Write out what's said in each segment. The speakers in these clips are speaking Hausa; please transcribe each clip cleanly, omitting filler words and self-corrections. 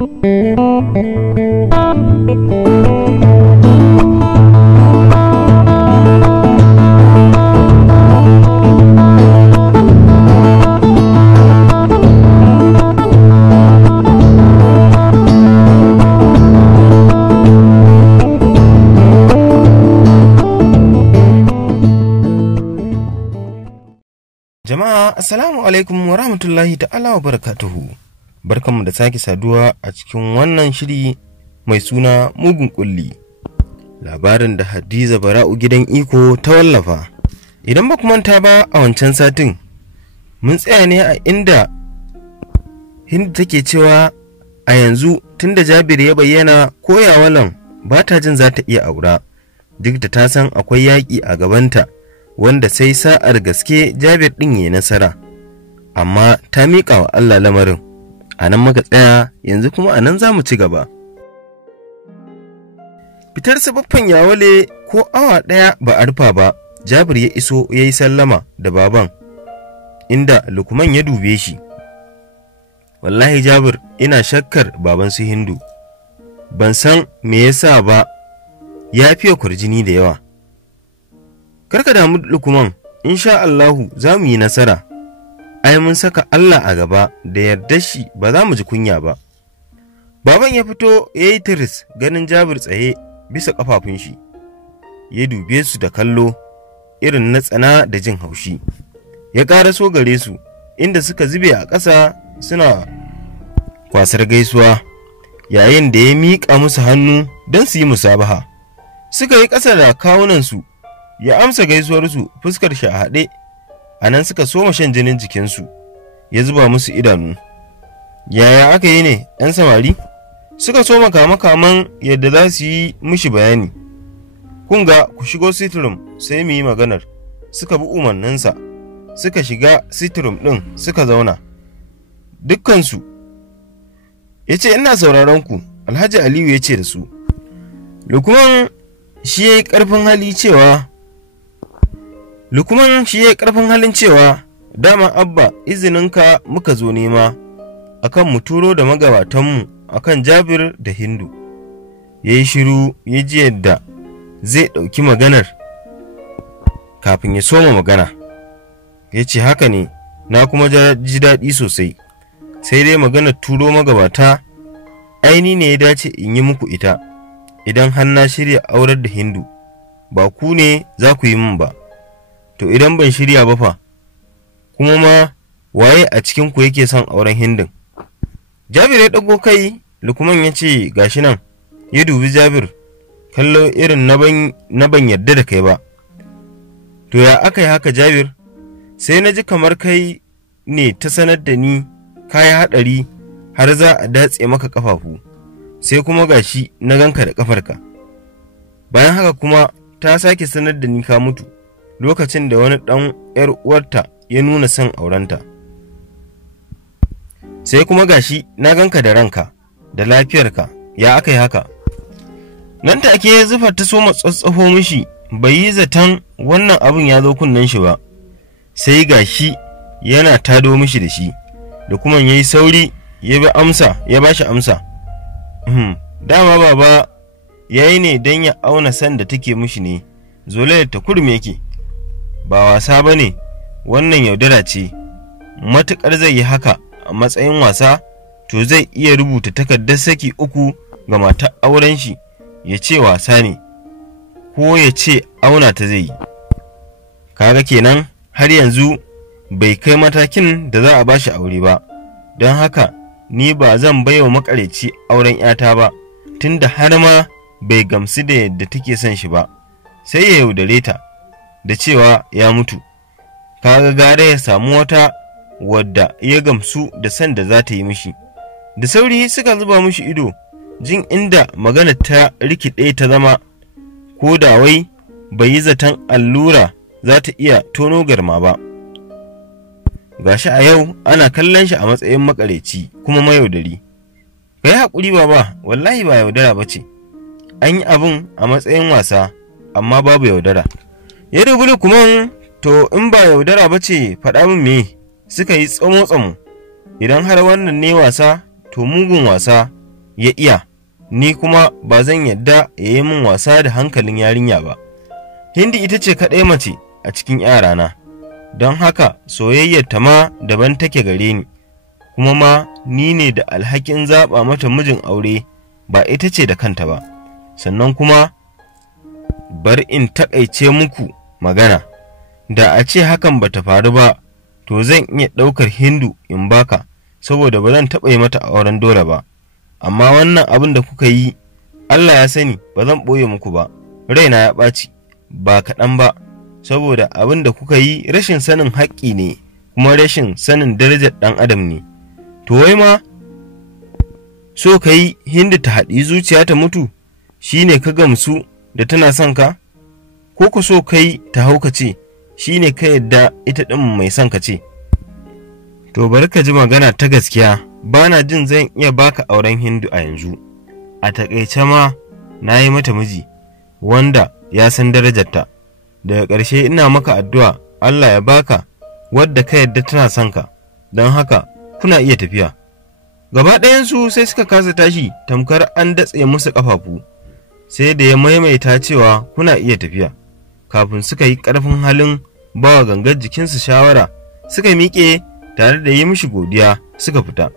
Jama'a assalamu alaikum wa rahmatullahi ta'ala wa barakatuhu. Barkanmu da sake saduwa a cikin wannan shiri mai suna mugun kulli. Labarin da Hadiza Bara'u gidan iko ta wallafa. Idan ba ku manta ba a wancan satin mun tsaya ne a inda Hindu take cewa a yanzu tunda Jabir ya bayyana koyawalan ba ta jin za ta iya aura, duk da ta san akwai yaƙi a gabanta wanda sai sa'ar gaske Jabir ɗin ya nasara, amma ta miƙa wa Allah lamarin. A nan muka tsaya, yanzu kuma a nan za mu ci gaba. Fitar sabaffan Yawale ko awa ɗaya ba a rufa ba, Jabir ya iso ya yi sallama da baban, inda Lukman ya dube shi. Wallahi Jabir, ina shakkar baban su Hindu, ban san me yasa ba, ya fiye kwarjini da yawa. Karka damu Lukman, insha Allahu za mu yi nasara, ai mun saka Allah a gaba, da yardar shi ba za mu ji kunya ba. Baban ya fito ya yi tiris ganin Jabir tsaye bisa ƙafafun shi, ya dube su da kallo irin na tsana da jin haushi. Ya ƙaraso gare su inda suka zube a ƙasa suna kwasar gaisuwa, yayin da ya miƙa musu hannu don su yi musabaha. Suka yi ƙasa da kawunansu, ya amsa gaisuwarsu fuskar shi a haɗe. A nan suka soma shan jinin jikinsu, ya zuba musu idanu. Yaya aka yi ne, ‘yan samari? Suka soma kama-kaman yadda za su yi mishi bayani. Kun ga ku shigo sitirum sai mu yi maganar. Suka bi umarninsa, suka shiga sitirum ɗin suka zauna. Dukkansu, ya ce, ina sauraron ku. Alhaji Aliyu ya ce da su. Lukman shi ya yi ƙarfin halin cewa, dama Abba izininka muka zo nema, akan mu turo da magabatanmu akan Jabir da Hindu. Ya yi shiru ya ji yadda zai ɗauki maganar kafin ya soma magana. Ya ce haka ne, na kuma ji daɗi sosai, sai dai maganar turo magabata aini ne ya dace in yi muku ita, idan har na shirya aurar da Hindu, ba ku ne za ku yi min ba. To idan ban shirya ba fa, kuma ma waye a cikinku yake son auren Hindun? Jabir ya ɗago kai, Lukman ya ce gashi nan, ya dubi Jabir, kallo irin na ban yarda da kai ba. To ya aka yi haka Jabir? Sai na ji kamar kai ne ta sanar da ni kayi haɗari har za a datse maka ƙafafu, sai kuma gashi na ganka da ƙafarka. Bayan haka kuma ta sake sanar da ni ka mutu, lokacin da wani ɗan ‘yar uwarta ya nuna son aurenta. Sai kuma gashi na ganka da ranka, da lafiyarka, ya aka yi haka? Nan take zufar ta soma tsatsafo mishi, bai yi zaton wannan abin ya zo kunnen shi ba, sai gashi yana tado mishi da shi, da kuma ya yi sauri ya ba shi amsa. Dama baba ya yi ne don ya auna san da take mishi ne, zolayar ta kurum yake. Ba wasa ba ne, wannan yaudara ce, matuƙar zai yi haka a matsayin wasa, to zai iya rubuta takardar saki 3 ga matar auren shi, ya ce wasa ne, ko ya ce auna ta zai yi. Kaga kenan har yanzu bai kai matakin da za a ba shi aure ba, don haka ni ba zan baiwa makareci auren ‘yata ba, tunda har ma bai gamsu da yadda take son shi ba, sai ya yaudare ta da cewa ya mutu. Kaga gara ya samu wata wadda ya gamsu da san da za ta yi mishi. Da sauri suka zuba mishi ido, jin inda magana ta rikide ta zama, ko da wai bai yi zaton allura za ta iya tono garma ba. Gashi a yau ana kallon shi a matsayin makareci kuma mayaudari. Kai haƙuri baba, wallahi ba yaudara ba ce, an yi abin a matsayin wasa, amma babu yaudara. Ya dubi kuma, to in ba yaudara ba ce faɗa min me suka yi tsamo-tsamo, idan har wannan ne wasa, to mugun wasa ya iya, ni kuma ba zan yadda ya yi min wasa da hankalin yarinya ba. Hindi ita ce kaɗai mace a cikin yarana, don haka soyayyarta ma daban take gare ni, kuma ma ni ne da alhakin zaɓa mata mijin aure, ba ita ce da kanta ba. Sannan kuma bar in taƙaice muku magana, da a ce hakan ba ta faru ba, to zan iya ɗaukar Hindu in baka, saboda ba zan taɓa yi mata auren dole ba. Amma wannan abin da kuka yi, Allah ya sani ba zan ɓoye muku ba, raina ya ɓaci, ba kaɗan ba, saboda abin da kuka yi rashin sanin haƙƙi ne, kuma rashin sanin darajar ɗan adam ne. To wai ma, so ka yi Hindu ta haɗi zuciya ta mutu, shi ne ka gamsu da tana son ka? Ko ku so ka yi ta haukace, shi ne ka yadda ita ɗin mai son ka ce? To bari ka ji magana ta gaskiya, ba na jin zan iya baka auren Hindu a yanzu. A taƙaice ma na yi mata miji wanda ya san darajarta. Daga ƙarshe ina maka addu'a Allah ya baka wadda ka yadda tana son ka, don haka kuna iya tafiya. Gaba ɗayansu sai suka kasa tashi tamkar an datse musu ƙafafu, sai da ya maimaita cewa kuna iya tafiya, kafin suka yi ƙarfin halin bawa gangar jikinsu shawara, suka miƙe tare da yi mishi godiya suka fita.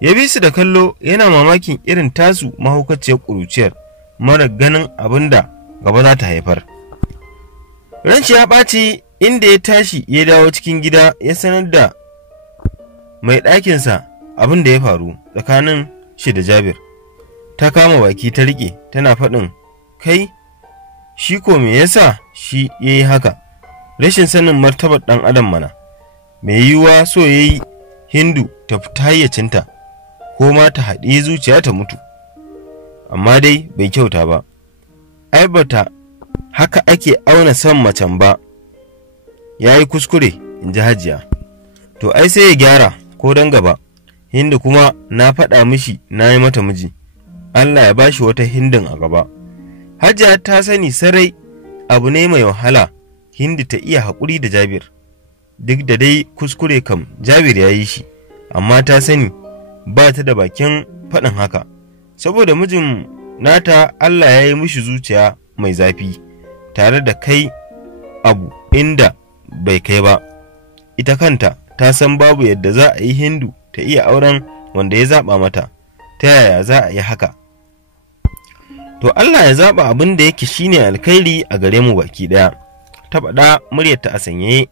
Ya bi su da kallo yana mamakin irin tasu mahaukaciyar ƙuruciyar mara ganin abin da gaba za ta haifar. Ranci ya ɓaci, inda ya tashi ya dawo cikin gida ya sanar da mai ɗakinsa abin da ya faru tsakanin shi da Jabir. Ta kama baki ta riƙe tana faɗin, kai, shi ko me yasa shi ya yi haka? Rashin sanin martabar ɗan adam mana. Mai yiwuwa so ya yi Hindu ta fita hayyacinta, ko ma ta haɗe zuciya ta mutu. Amma dai bai kyauta ba. Ai bata haka ake auna son macen ba. Ya yi kuskure, in ji Hajiya. To ai sai ya gyara ko don gaba. Hindu kuma na faɗa mishi na yi mata miji. Allah ya bashi wata Hindun a gaba. Hajiya ta sani sarai abu ne mai wahala Hindu ta iya haƙuri da Jabir. Duk da dai kuskure kam Jabir ya yi shi, amma ta sani ba ta da bakin faɗin haka, saboda mijin nata Allah ya yi mishi zuciya mai zafi, tare da kai abu inda bai kai ba. Ita kanta ta san babu yadda za a yi Hindu ta iya auren wanda ya zaɓa mata, ta yaya za a yi haka? To Allah ya zaɓa abin da yake shine alkhairi a gare mu baki ɗaya, ta faɗa muryarta a sanyaye.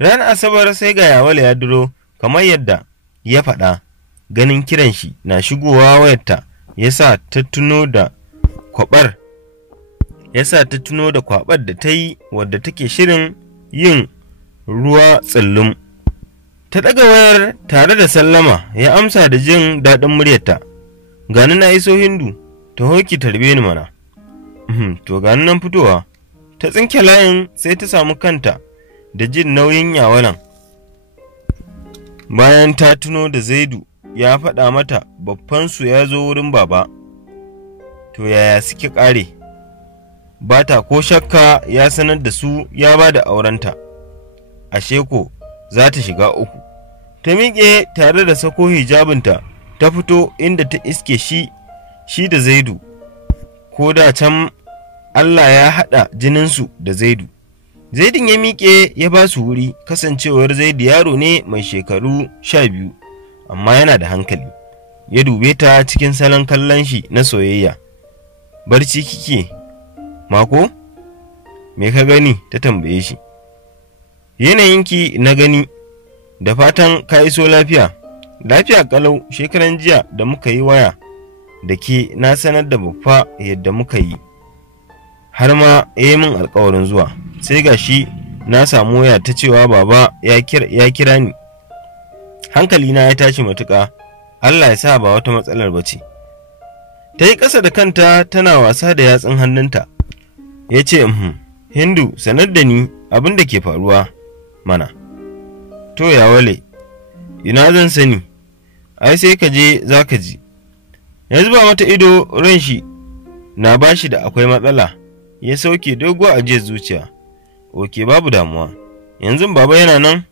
Ranar Asabar sai ga Yawale ya duro kamar yadda ya faɗa, ganin kiran shi na shigowa wayarta ya sa ta tuno da kwaɓar da ta yi wadda take shirin yin ruwa tsillum. Ta ɗaga wayar tare da sallama, ya amsa da jin daɗin muryarta. Gani na iso Hindu, ta hoki tarbe ni mana. To gani nan fitowa. Ta tsinke layin sai ta samu kanta da jin nauyin Yawalan. Bayan ta tuno da Zaidu ya faɗa mata babbansu ya zo wurin baba. To yaya suke ƙare? Ba ta ko shakka ya sanar da su ya ba da aurenta. Ashe ko za ta shiga uku. Ta miƙe tare da sako hijabinta ta fito inda ta iske shi da Zaidu. Ko da can Allah ya haɗa jininsu da Zaidu. Zaidun ya miƙe ya ba su wuri, kasancewar Zaidu yaro ne mai shekaru 12, amma yana da hankali. Ya dube ta cikin salon kallon shi na soyayya. Barci kike, Mako? Me ka gani? Ta tambaye shi. Yanayinki na gani, da fatan ka iso lafiya. Lafiya kalau, shekaran jiya da muka yi waya da ke na sanar da baffa yadda muka yi. Har ma ya yi min alkawarin zuwa, sai ga shi na samu waya ta cewa baba ya kira ni. Hankalina ya tashi matuƙa, Allah ya sa ba wata matsalar ba ce. Ta yi ƙasa da kanta tana wasa da yatsun hannunta. Ya ce, Hindu, sanar da ni abin da ke faruwa mana. To Yawale, ina zan sani, ai sai ka je za ka ji. Ya zuba mata ido, ran shi na bashi da akwai matsala. Ya sauke doguwa ajiyar zuciya. Oke, babu damuwa. Yanzu baba yana nan?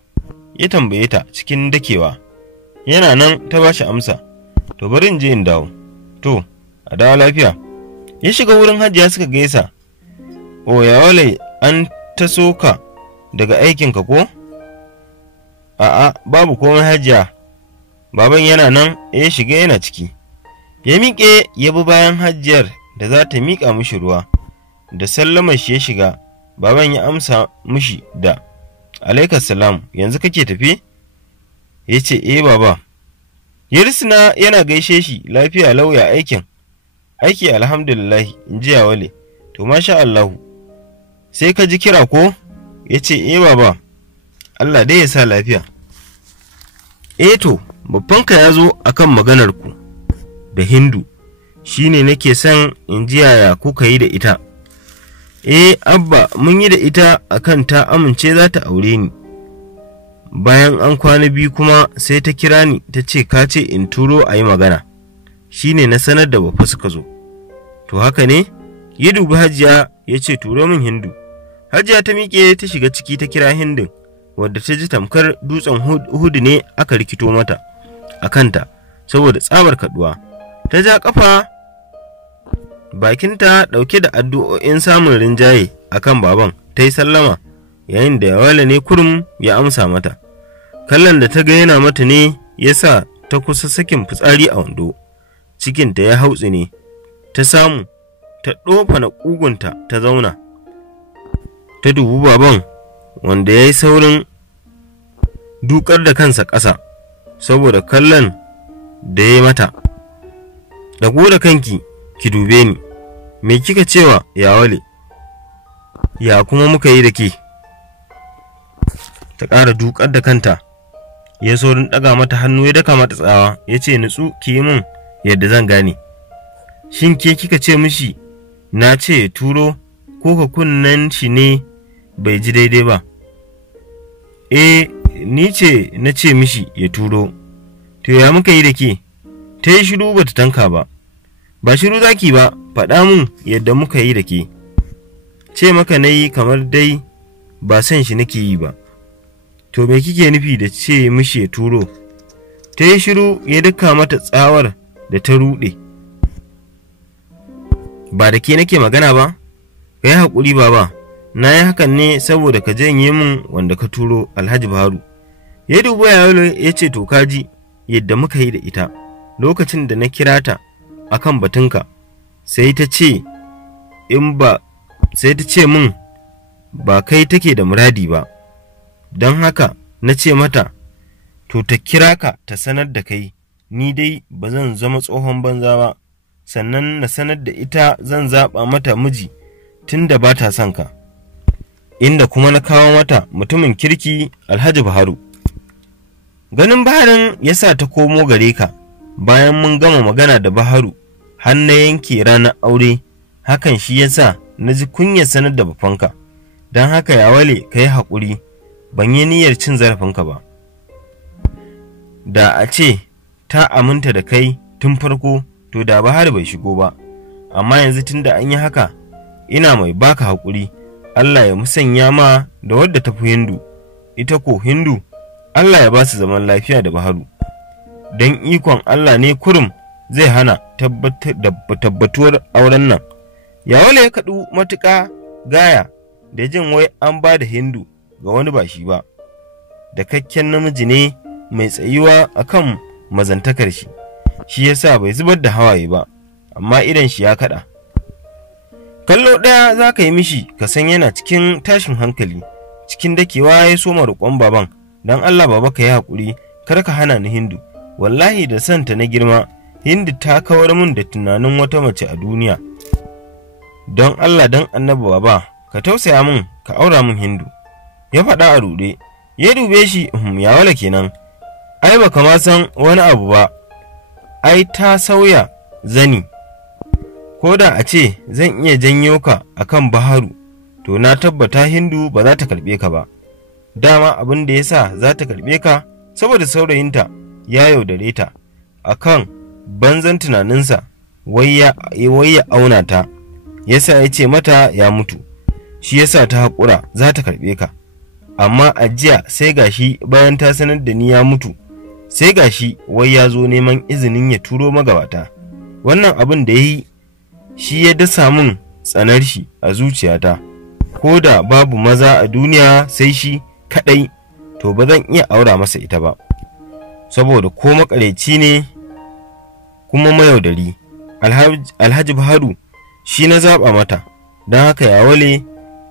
Ya tambaye ta cikin dakewa. Yana nan, ta bashi amsa. To bari in je in dawo. To To, a dawo lafiya. Ya shiga wurin Hajiya suka gaisa. O Yawale, an taso ka daga aikinka ko? A'a, babu komai Hajiya. Baban yana nan, ya shiga yana ciki. Ya miƙe ya bi bayan Hajiyar da za ta miƙa mishi ruwa. Da sallamar shi ya shiga, baban ya amsa mishi da alaikas salam, yanzu kake tafi? Ya ce, baba. Ya risina yana gaishe shi, lafiya lauya aikin. Aiki alhamdulillahi, in ji Yawale. To masha Allahu. Sai ka ji kira ko? Ya ce, baba. Allah dai ya sa lafiya. To, babbanka ya zo akan maganarku da Hindu, shi ne nake son in ji yaya kuka yi da ita. Abba, mun yi da ita akan ta amince za ta aure ni. Bayan an kwana biyu kuma sai ta kira ni ta ce ka ce in turo a yi magana. Shi ne na sanar da bafa suka zo. To haka ne? Ya dubi Hajiya ya ce turo min Hindu. Hajiya ta miƙe ta shiga ciki ta kira Hindun, wadda ta ji tamkar dutsen Uhudu ne aka rikito mata a kanta saboda tsabar kaduwa. Ta ja ƙafa, bakinta ɗauke da addu'o'in samun rinjaye a kan baban, ta yi sallama, yayin da Yawale ne kurum ya amsa mata. Kallon da ta ga yana mata ne ya sa ta kusa sakin fitsari a wando, cikinta ya hautsi ne, ta samu ta ɗofana ƙugunta ta zauna. Ta dubi baban, wanda ya yi saurin dukar da kansa ƙasa saboda kallon da ya mata. Ɗago da kanki ki dube ni, me kika cewa Yawale? Ya kuma muka yi da ke? Ta ƙara dukar da kanta, ya saurin ɗaga mata hannu ya daka mata tsawa, ya ce nutsu ki yi min yadda zan gane. Shin ke kika ce mishi na ce ya turo ko ka kunnen shi ne bai ji daidai ba? Ni ce na ce mishi ya turo. To ya muka yi da ke? Ta yi shiru ba ta tanka ba. Ba shiru zaki ba, faɗa mun yadda muka yi da ke. Ce maka na yi kamar dai ba san shi nake yi ba. To me kike nufi da ce mishi ya turo? Ta yi shiru ya daka mata tsawar da ta ruɗe. Ba da ke nake magana ba? Ka yi haƙuri baba, na yi hakan ne saboda ka janye min wanda ka turo Alhaji Baharu. Ya dubi Yawale ya ce to kaji yadda muka yi da ita lokacin da na kira ta akan batunka, sai ta ce min ba kai take da muradi ba, don haka na ce mata to ta kira ka ta sanar da kai, ni dai ba zan zama tsohon banza ba, sannan na sanar da ita zan zaɓa mata miji tun da ba ta son ka, inda kuma na kawo mata mutumin kirki Alhaji Baharu. Ganin Baharin ya sa ta komo gare ka, bayan mun gama magana da Baharu har na yanke ranar aure, hakan shi ya sa na ji kunyar sanar da bafanka, don haka Yawale ka yi haƙuri, ban yi niyyar cin zarafinka ba. Da a ce ta aminta da kai tun farko, to da Baharu bai shigo ba, amma yanzu tun da an yi haka, ina mai baka haƙuri, Allah ya musanya ma da wadda ta fi Hindu, ita ko Hindu, Allah ya ba su zaman lafiya da Baharu. Don ikon Allah ne kurum zai hana tabbatuwar auren nan. Yawale ya kaɗu matuƙa gaya da jin wai an ba da Hindu ga wani ba shi ba, da kakken namiji ne mai tsayuwa a kan mazantakar shi, shi ya sa bai zubar da hawaye ba, amma idan shi ya kaɗa. Kallo ɗaya za ka yi mishi ka san yana cikin tashin hankali, cikin dakewa ya soma roƙon baban, don Allah baba ka yi haƙuri, kar ka hana ni Hindu, wallahi da santa na girma, Hindu ta kawar min da tunanin wata mace a duniya. Don Allah don annabi baba, ka tausaya min ka aura min Hindu. Ya faɗa a ruɗe, ya dube shi, Yawale kenan, ai baka ma san wani abu ba, ai ta sauya zani. Ko da a ce zan iya janyo ka akan Baharu, to na tabbata Hindu ba za ta karɓe ka ba. Dama abin da ya sa za ta karɓe ka saboda saurayinta ya yaudare ta akan banzan tunaninsa wai ya auna ta, yasa ya ce mata ya mutu, shi yasa ta haƙura za ta karɓe ka. Amma a jiya sai gashi bayan ta sanar da ni ya mutu, sai gashi wai ya zo neman izinin ya turo magabata, wannan abin da ya yi shi ya dasa min tsanar shi a zuciyata, ko da babu maza a duniya sai shi kaɗai, to ba zan iya aura masa ita ba, saboda ko maƙaryaci ne kuma mayaudari. Alhaji Baharu shi na zaɓa mata, don haka Yawale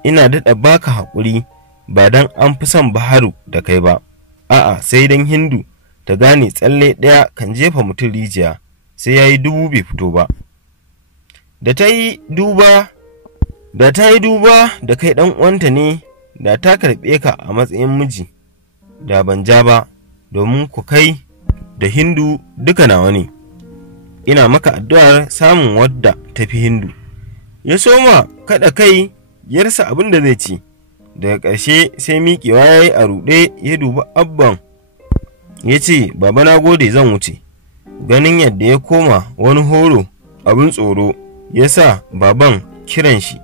ina daɗa baka haƙuri, ba don an fi son Baharu da kai ba, a'a sai don Hindu ta gane tsalle ɗaya kan jefa mutum rijiya, sai ya yi 1000 bai fito ba. Da ta yi duba da kai ɗan uwanta ne, da ta karɓe ka a matsayin miji, da ban ja ba, domin ku kai da Hindu duka nawa ne. Ina maka addu'ar samun wadda ta fi Hindu. Ya soma kaɗa kai ya rasa abin da zai ci, daga ƙarshe sai miƙewa ya yi a ruɗe ya dubi abban ya ce, Baba na gode, zan wuce. Ganin yadda ya koma wani horo abin tsoro ya sa baban kiran shi,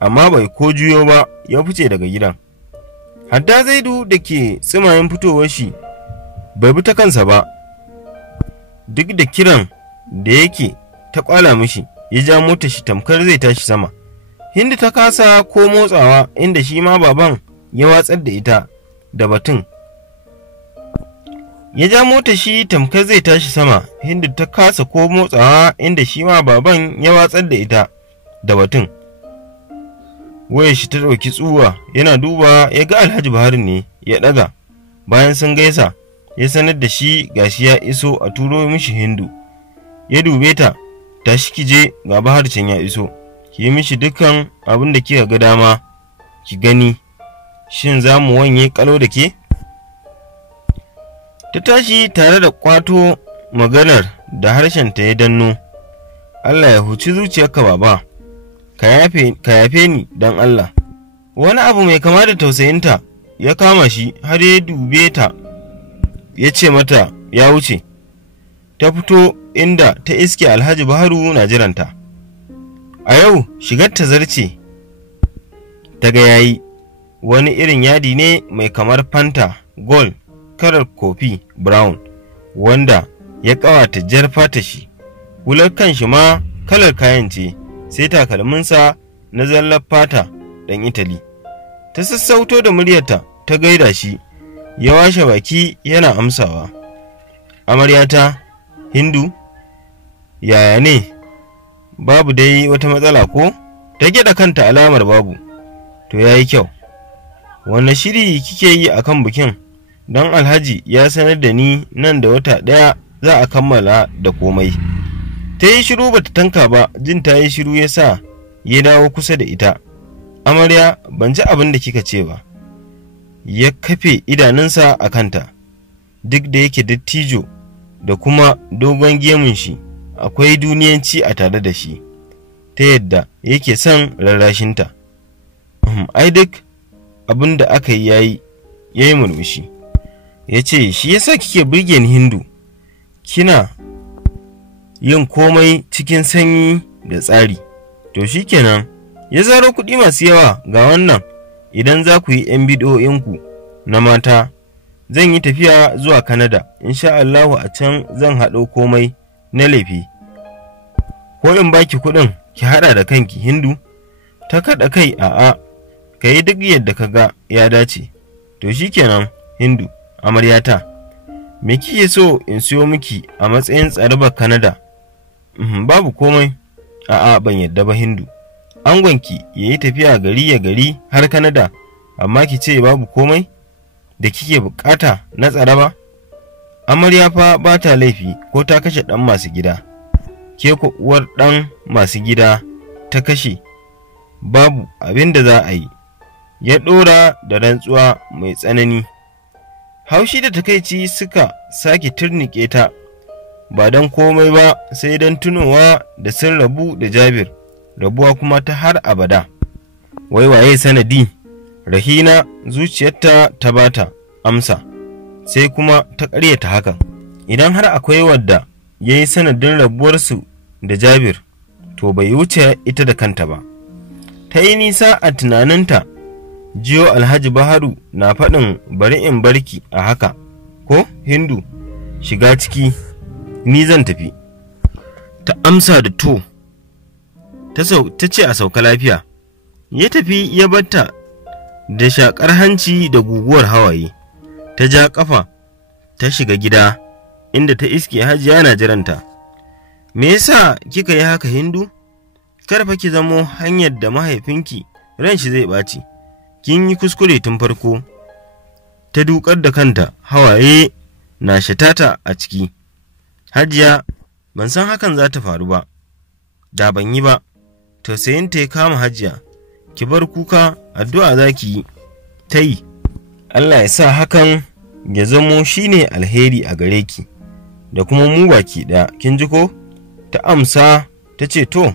amma bai ko juyo ba, ya fice daga gidan. Hadda Zaidu da ke tsimayen fitowar shi bai bi ta kansa ba, duk da kiran da yake ta kwala mishi, ya ja motar shi tamkar zai tashi sama. Hindu ta kasa ko motsawa, inda shi ma baban ya watsar da ita da batun. Ya ja motar shi tamkar zai tashi sama, Hindu ta kasa ko motsawa, inda shi ma baban ya watsar da ita da batun. Wayar shi ta ɗauki tsuwa, yana duba ya ga Alhaji Baharu ne ya ɗaga. Bayan sun gaisa, ya sanar da shi gashi ya iso a turo mishi Hindu. Ya dube ta, tashi ki je, ga Baharu can ya iso, ki yi mishi dukkan abin da kika ga dama ki gani, shin za mu wanye kalo da ke? Ta tashi tare da kwato maganar da harshenta ya danno. Allah ya huci zuciyarka baba, ka yafe ni don Allah. Wani abu mai kama da tausayinta ya kama shi, har ya dube ta ya ce mata ya wuce. Ta fito inda ta iske Alhaji Baharu na jiranta. A yau shigar ta zarce ta ga yayi wani irin yadi ne mai kamar fanta gold kalar kofi brown, wanda ya ƙawata jar fata shi. Hular kan shi ma kalar kayan ce, sai takalminsa na zallar fata ɗan Itali. Ta sassauto da muryarta ta gaida shi, ya washe baki yana amsawa. Amaryata Hindu, yaya ne? Babu dai wata matsala ko? Ta gyaɗa kanta alamar babu. To yayi kyau. Wanne shiri kike yi akan bikin? Don Alhaji ya sanar da ni nan da wata ɗaya za a kammala da komai. Ta yi shiru bata tanka ba, jin ta yi shiru ya sa ya dawo kusa da ita. Amarya, ban ji abin da kika ce ba. Ya kafe idanunsa a kanta, duk da yake dattijo da kuma dogon gemun shi, akwai duniyanci a tare da shi, ta yadda yake son rarrashinta. Ai duk abin da aka yi yayi murmushi. Ya ce, shi yasa kike burge ni Hindu, kina yin komai cikin sanyi da tsari. To shikenan, ya zaro kuɗi masu yawa, ga wannan, idan za ku yi 'yan bidiyoyinku na mata, zan yi tafiya zuwa Canada, insha Allahu a can zan haɗo komai na laifi. Ko in baki kuɗin ki haɗa da kanki Hindu? Ta kaɗa kai, a'a, ka yi duk yadda ka ga ya dace. To shikenan Hindu, amaryata, me kike so in siyo miki a matsayin tsarabar Canada? Babu komai. A'a, ban yadda ba Hindu. Angonki ya yi tafiya gari ya gari har Canada, amma ki ce babu komai da kike bukata na tsaraba? Amarya fa ba ta laifi ko ta kashe ɗan masu gida. Ke ku uwar ɗan masu gida ta kashe, babu abin da za a yi. Ya ɗora da rantsuwa mai tsanani. Haushi da takaici suka sake turnike ta, ba don komai ba sai don tunowa da sun rabu da Jabir, rabuwa kuma ta har abada. Wai waye sanadi? Rahina zuciyarta ta bata amsa, sai kuma ta ƙaryata hakan. Idan har akwai wadda ya yi sanadin rabuwarsu da Jabir, to bai wuce ita da kanta ba. Ta yi nisa a tunaninta, jiyo Alhaji Baharu na faɗin bari in barki a haka, ko Hindu, shiga ciki, ni zan tafi. ta amsa da to, ta ce a sauka lafiya. Ya tafi ya batta da shakar hanci da guguwar hawaye. Ta ja ƙafa ta shiga gida inda ta iske Hajiya na jiranta. Me yasa kika yi haka Hindu? Kar fa ki zamo hanyar da mahaifinki ran shi zai ɓaci. Kin yi kuskure tun farko. Ta dukar da kanta, hawaye na shatata a ciki. Hajiya, ban san hakan za ta faru ba, da ban yi ba. Tausayinta ya kama Hajiya. Ki bar kuka, addu'a za ki yi ta yi. Allah ya sa hakan ya zamo shine alheri a gare ki da kuma mu baki ɗaya, kin ji ko? Ta amsa ta ce to,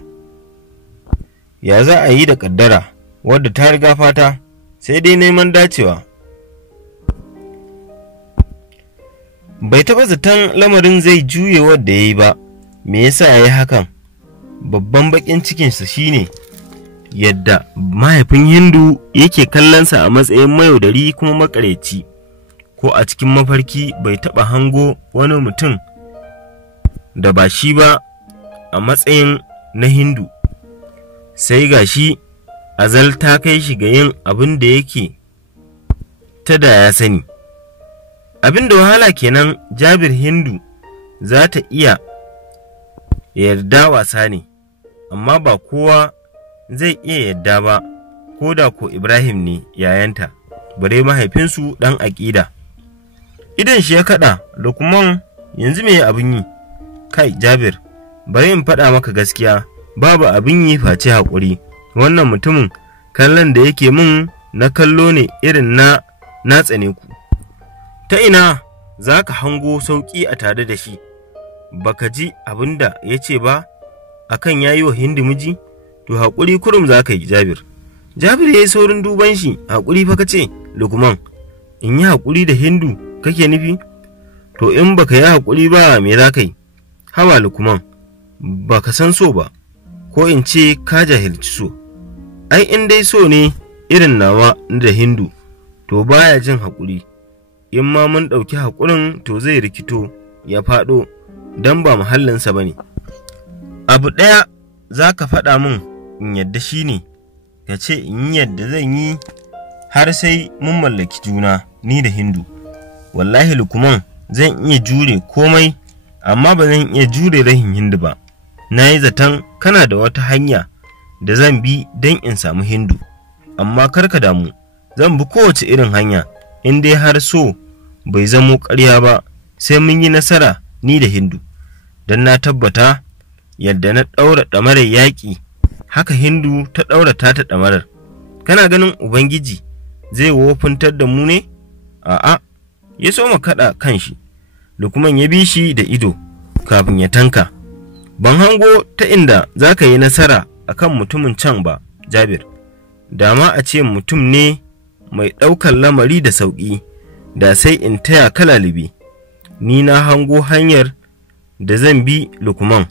ya za a yi da ƙaddara wadda ta riga fata, sai dai neman dacewa. Bai taɓa zaton lamarin zai juye wadda ya yi ba. Me yasa ya yi hakan? Babban baƙin cikinsa shine yadda mahaifin Hindu yake kallonsa a matsayin mayaudari kuma makareci. Ko a cikin mafarki bai taɓa hango wani mutum da ba shi ba a matsayin na Hindu. Sai ga shi Azal ta kai shi ga yin abin da yake ta da ya sani. Abin da wahala kenan Jabir Hindu za ta iya yarda wasa ne, amma ba kowa zai iya yarda ba, ko da ko Ibrahim ne yayanta, bare mahaifinsu ɗan aƙida. Idan shi ya kaɗa, Lukman yanzu me abin yi? Kai Jabir, bari in faɗa maka gaskiya, babu abin yi face haƙuri. Wannan mutumin kallon da yake min na kallo ne irin na tsane ku. Ta ina za ka hango sauƙi a tare da shi? Baka ji abin da ya ce ba akan ya yi wa Hindu miji? To haƙuri kurum za ka yi Jabir. Jabir ya yi saurin duban shi. Haƙuri fa ka ce, Lukman, in yi haƙuri da Hindu kake nufi? To in baka yi haƙuri ba me za ka yi? Hawa Lukman, ba ka san so ba, ko in ce ka jahilci so. Ai in dai so ne irin nawa da Hindu, to baya jin haƙuri. In ma mun ɗauki haƙurin to zai rikito ya faɗo don ba muhallinsa ba ne. Abu ɗaya za ka faɗa min in yadda shi ne, ka ce in yi yadda zan yi har sai mun mallaki juna ni da Hindu. Wallahi Lukman, zan iya jure komai, amma ba zan iya jure rahin Hindu ba. Na yi zaton kana da wata hanya da zan bi don in samu Hindu, amma kar ka damu, zan bi kowace irin hanya, in dai har so bai zamo ƙarya ba, sai mun yi nasara ni da Hindu. Don na tabbata yadda na ɗaura ɗamarar yaƙi, haka Hindu ta ɗaura ta ɗamarar. Kana ganin Ubangiji zai wofintar da mu ne? A'a, ya so kaɗa kan shi. Lukman ya bi shi da ido kafin ya tanka. Ban hango ta inda za ka yi nasara a kan mutumin can ba, Jabir. Dama a ce mutum ne mai ɗaukar lamari da sauƙi, da sai in taya kalalibi. Ni na hango hanyar da zan bi Lukman,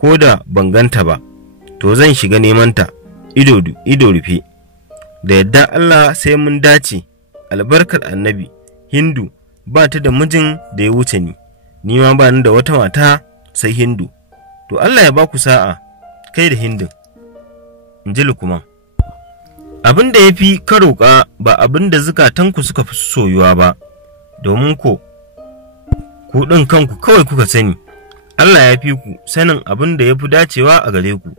ko da ban ganta ba, to zan shiga nemanta ido rufe. Da yadda Allah sai mun dace, albarkar annabi. Hindu ba ta da mijin da ya wuce ni ma ba ni da wata mata sai Hindu. To Allah ya ba ku sa'a, kai da Hindun, in ji Lukman. Abin da ya fi ka roƙa ba abin da zukatanku suka fi soyuwa ba, domin ku ɗin kanku kawai kuka sani. Allah ya fi ku sanin abin da ya fi dacewa a gare ku.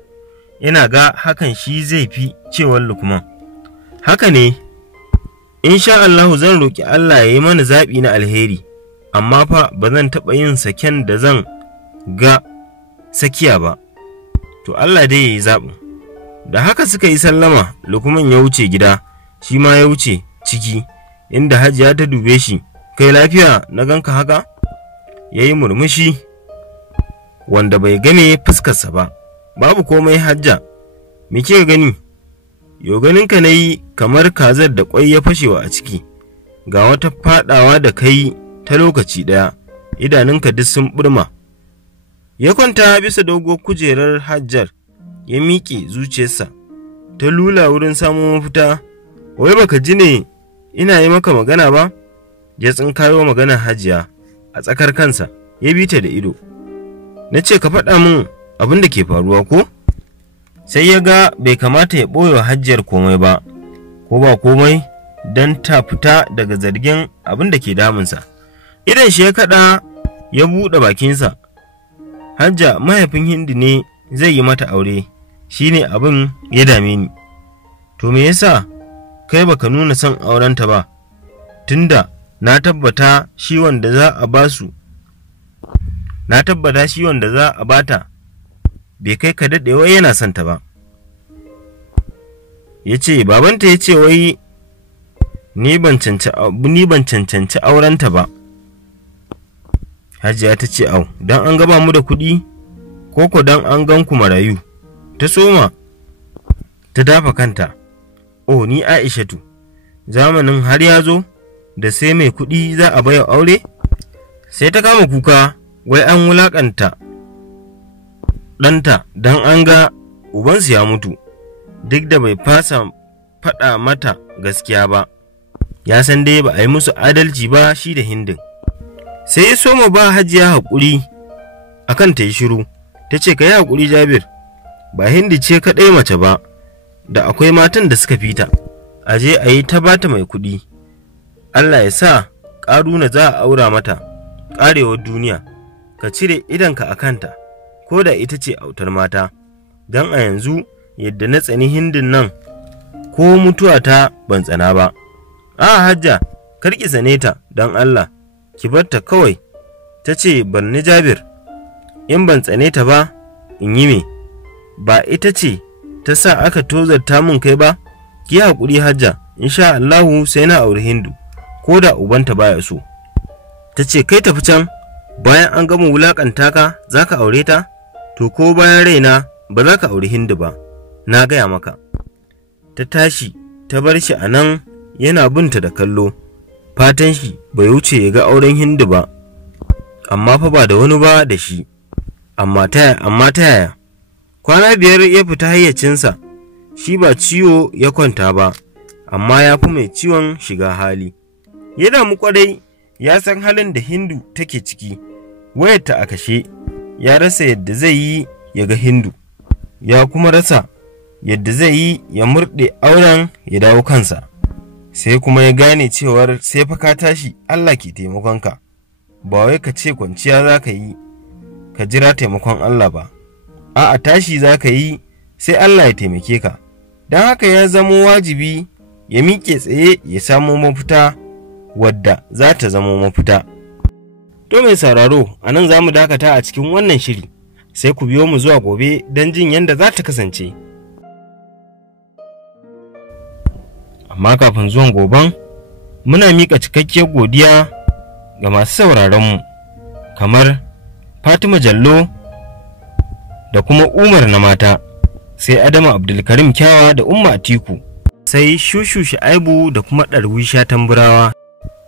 Ina ga hakan shi zai fi cewar Lukman. Haka ne, insha Allahu zan roƙi Allah ya yi mana zaɓi na alheri, amma fa ba zan taɓa yin saken da zan ga sakiya ba. To Allah dai ya yi zaɓin. Da haka suka yi sallama, Lukman ya wuce gida, shi ma ya wuce ciki, inda Hajiya ta dube shi. Kai lafiya na ganka haka? Ya yi murmushi wanda bai game fuskarsa ba. Babu komai Hajja, me kika gani? Yo ganinka na yi kamar kazar da ƙwai ya fashewa a ciki, ga wata faɗawa da kai ta lokaci ɗaya, idanunka duk sun ɓurma. Ya kwanta bisa doguwar kujerar Hajjar, ya miƙe zuciyarsa ta lula wurin samun mafita. Wai baka ji ne ina yi maka magana ba? Ya tsinkayo maganar Hajiya a tsakar kansa, ya bi ta da ido. Na ce ka faɗa min abin da ke faruwa ko? Sai ya ga bai kamata ya ɓoye wa Hajiyar komai ba, ko ba komai don ta fita daga zargin abin da ke damunsa. Idan shi ya kaɗa ya buɗe bakinsa. Hajja, mahaifin Hindu ne zai yi mata aure, shi ne abin ya dame ni. To me yasa kai baka nuna son aurenta ba, tunda na tabbata shi wanda za a bata bai kai ka daɗewa yana son ta ba. Ya ce, babanta ya ce wai ni ban cancanci aurenta ba. Hajiya ta ce, au, don an gaba mu da kuɗi, ko don an gan ku marayu. Ta soma, ta dafa kanta. O, ni Aishatu, zamanin har ya zo da sai mai kuɗi za a baya aure? Sai ta kama kuka, wai an wulaƙanta ɗanta don an ga ubansu ya mutu, duk da bai fasa faɗa mata gaskiya ba, ya san dai ba a yi musu adalci ba shi da Hindun. Sai ya soma ba Hajiya haƙuri akan ta yi shiru, ta ce, ka yi haƙuri Jabir, ba Hindu ce kaɗai mace ba, da akwai matan da suka fita, a je a yi ta bata mai kuɗi. Allah ya sa ƙaruna za a aura mata ƙarewar duniya, ka cire idanka a kanta, ko da ita ce autar mata, don a yanzu yadda na tsani Hindun nan, ko mutuwa ta ban tsana ba. A Hajja, kar ki tsane ta don Allah, ki bar ta kawai. Ta ce, barni Jabir, in ban tsane ta ba, in yi me? Ba ita ce ta sa aka tozarta mun kai ba? Ki haƙuri Hajja, insha Allahu sai na auri Hindu, ko da ubanta baya so. Ta ce, kai tafi can, bayan an gama wulaƙanta ka za ka aure ta? To ko bayan raina ba za ka auri Hindu ba, na gaya maka. Ta tashi ta bar shi a nan yana binta da kallo, fatan shi bai wuce ya ga auren Hindu ba, amma fa ba da wani ba da shi. Amma ta yaya? Kwana 5 ya fita hayyacinsa, shi ba ciwo ya kwanta ba, amma ya fi mai ciwon shiga hali. Ya damu kwarai, ya san halin da Hindu take ciki, wayarta a kashe, ya rasa yadda zai yi ya ga Hindu, ya kuma rasa yadda zai yi ya murɗe auren ya dawo kansa. Sai kuma ya gane cewar sai fa ka tashi Allah ke taimakonka, ba wai ka ce kwanciya za ka yi ka jira taimakon Allah ba, a'a tashi za ka yi sai Allah ya taimake ka. Don haka ya zamo wajibi ya miƙe tsaye ya samo mafita wadda za ta zamo mafita. To mai sauraro, a nan za mu dakata a cikin wannan shiri, sai ku biyo mu zuwa gobe don jin yadda za ta kasance. Amma kafin zuwan goben, muna miƙa cikakkiyar godiya ga masu sauraronmu, kamar Fatima Jallo da kuma Umar na mata, sai Adamu Abdulkarim Kyawa da Umma Atiku, sai Shushu Shu'aibu da kuma Darwisha Tamburawa,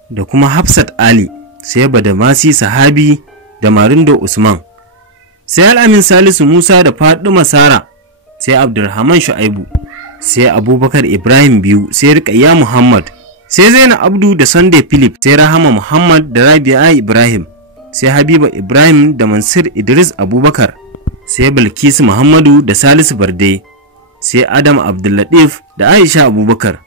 da kuma Hafsat Ali, sai Badamasi Sahabi da Marindo Usman, sai Al'amin Salisu Musa da Fadima Sara, sai Abdulrahman Shu'aibu, sai Abubakar Ibrahim Biyu, sai Rukayya Muhammad, sai Zainab Abdu da Sunday Philip, sai Rahama Muhammad da Rabi'a Ibrahim, sai Habiba Ibrahim da Mansur Idris Abubakar, sai Bilkisu Muhammadu da Salisu Barde, sai Adam Abdullatif da Aisha Abubakar,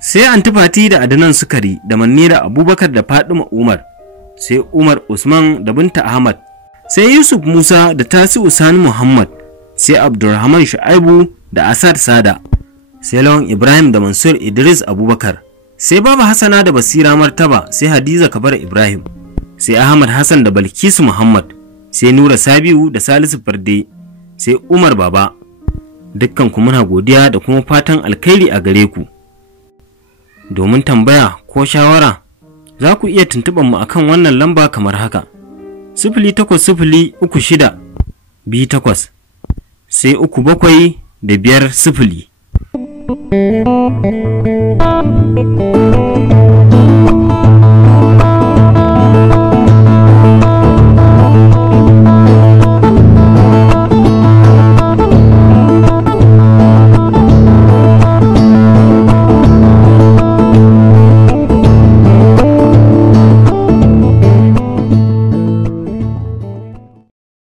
sai Antifati da Adnan Sukari da Manira Abubakar da Fadima Umar, sai Umar Usman da Binta Ahmad, sai Yusuf Musa da Tasi'u Sani Muhammad, sai Abdulrahman Shu'aibu da Asad Sada, sai Lawan Ibrahim da Mansur Idris Abubakar, sai Baba Hassana da Basira Martaba, sai Hadiza Kabar Ibrahim, sai Ahmad Hassan da Balkisu Muhammad, sai Nura Sabiu da Salisu Farde, sai Umar Baba. Dukkan ku muna godiya da kuma fatan alkhairi a gare ku. Domin tambaya ko shawara, za ku iya tuntuɓar mu akan wannan lamba kamar haka: 080362 sai 3750.